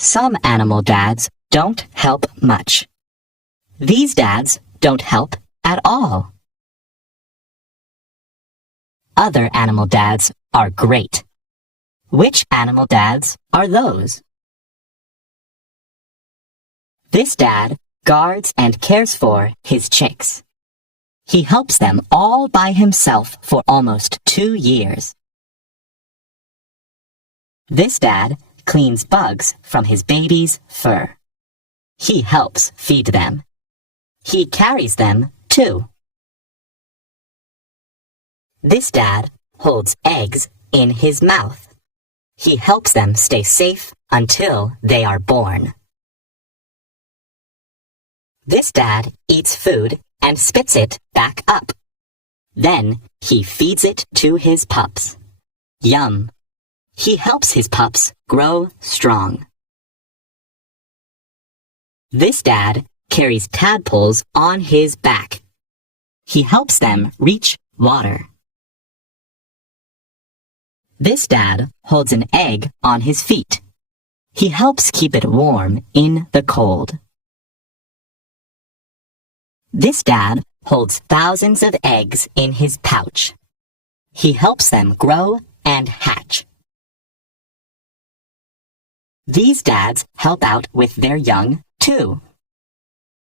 Some animal dads don't help much. These dads don't help at all. Other animal dads are great. Which animal dads are those? This dad guards and cares for his chicks. He helps them all by himself for almost 2 years. This dad cleans bugs from his baby's fur. He helps feed them. He carries them, too. This dad holds eggs in his mouth. He helps them stay safe until they are born. This dad eats food and spits it back up. Then he feeds it to his pups. Yum! He helps his pups grow strong. This dad carries tadpoles on his back. He helps them reach water. This dad holds an egg on his feet. He helps keep it warm in the cold. This dad holds thousands of eggs in his pouch. He helps them grow and hatch. These dads help out with their young, too.